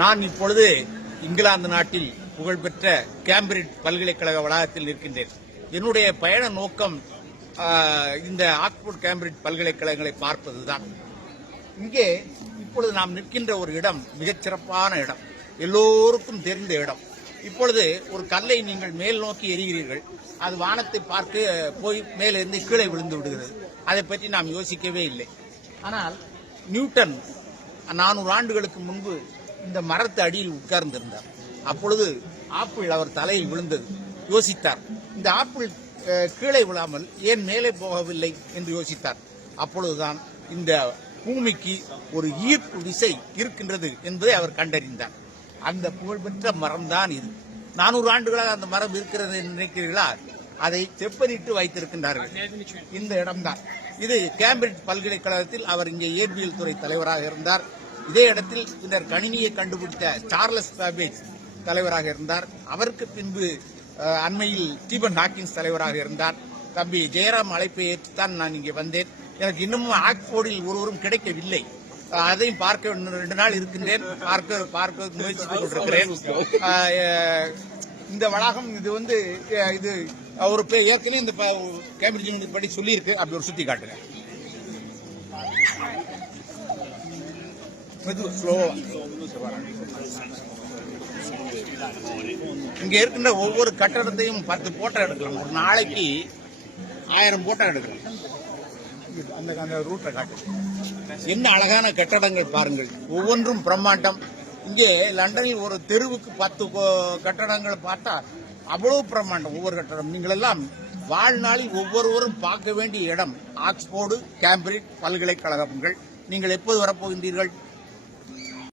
நான் இப்பொழுது இங்கிலாந்து நாட்டில் புகழ்பெற்ற கேம்பிரிட்ஜ் பல்கலைக்கழக வளாகத்தில் நிற்கின்றேன். என்னுடைய பயண நோக்கம் இந்த ஆக்ஸ்போர்ட் கேம்பிரிட்ஜ் பல்கலைக்கழகங்களை பார்ப்பதுதான். இங்கே இப்பொழுது நாம் நிற்கின்ற ஒரு இடம் மிகச்சிறப்பான இடம் எல்லோருக்கும் தெரிந்த இடம். இப்பொழுது ஒரு கல்லை நீங்கள் மேல் நோக்கி எறிகிறீர்கள். அது வானத்தை பார்க்க போய் மேலிருந்து கீழே விழுந்து விடுகிறது. அதை பற்றி நாம் யோசிக்கவே இல்லை. ஆனால் நியூட்டன் நானூறு ஆண்டுகளுக்கு முன்பு இந்த மரத்து அடியில் உட்கார்ந்திருந்தார். அப்பொழுது ஆப்பிள் அவர் தலையில் விழுந்தது. யோசித்தார் இந்த ஆப்பிள் கீழே விழாமல் ஏன் மேலே போகவில்லை? என்று யோசித்தார். அப்பொழுதுதான் இந்த பூமிக்கு ஒரு ஈர்ப்பு விசை இருக்கின்றது என்பதை அவர் கண்டறிந்தார். அந்த புகழ்பெற்ற மரம்தான் இது. நானூறு ஆண்டுகளாக அந்த மரம் இருக்கிறது என்று நினைக்கிறீர்களா? அதை செப்பனிட்டு வைத்திருக்கின்றார்கள். இந்த இடம்தான். இது கேம்பிரிட்ஜ் பல்கலைக்கழகத்தில் அவர் இங்கே இயற்பியல் துறை தலைவராக இருந்தார். இதே இடத்தில் பின்னர் கணினியை கண்டுபிடித்த சார்லஸ் பேபேஜ் தலைவராக இருந்தார். அவருக்கு பின்பு அண்மையில் ஸ்டீபன் ஹாக்கின்ஸ் தலைவராக இருந்தார். தம்பி ஜெயராம் அழைப்பை ஏற்றுத்தான் நான் இங்கே வந்தேன். எனக்கு இன்னமும் ஆக்ஸ்போர்டில் ஒருவரும் கிடைக்கவில்லை. அதையும் பார்க்க ரெண்டு நாள் இருக்கின்றேன். பார்க்க பார்க்க முயற்சி கொண்டிருக்கிறேன் இந்த வளாகம் இது வந்து இது ஒரு ஏற்கனவே இந்த கேம்பிரிட்ஜ் படி சொல்லியிருக்கு. அப்படி ஒரு சுத்தி காட்டுங்க மெது ஸ்லோவாக இங்கே இருக்கின்ற ஒவ்வொரு கட்டடத்தையும் பத்து போட்டோ எடுக்கலாம். ஒரு நாளைக்கு ஆயிரம் போட்டோ எடுக்கலாம். அந்த அந்த ரூட்டை காட்டு என்ன அழகான கட்டடங்கள் பாருங்கள். ஒவ்வொன்றும் பிரம்மாண்டம். இங்கே லண்டனில் ஒரு தெருவுக்கு பத்து கோ- கட்டடங்களை பார்த்தா அவ்வளவு பிரம்மாண்டம். ஒவ்வொரு கட்டடம். நீங்கள் எல்லாம் வாழ்நாளில் ஒவ்வொருவரும் பார்க்க வேண்டிய இடம். ஆக்ஸ்போர்டு கேம்பிரிட்ஜ் பல்கலைக்கழகங்கள். நீங்கள் எப்போது வரப்போகின்றீர்கள்?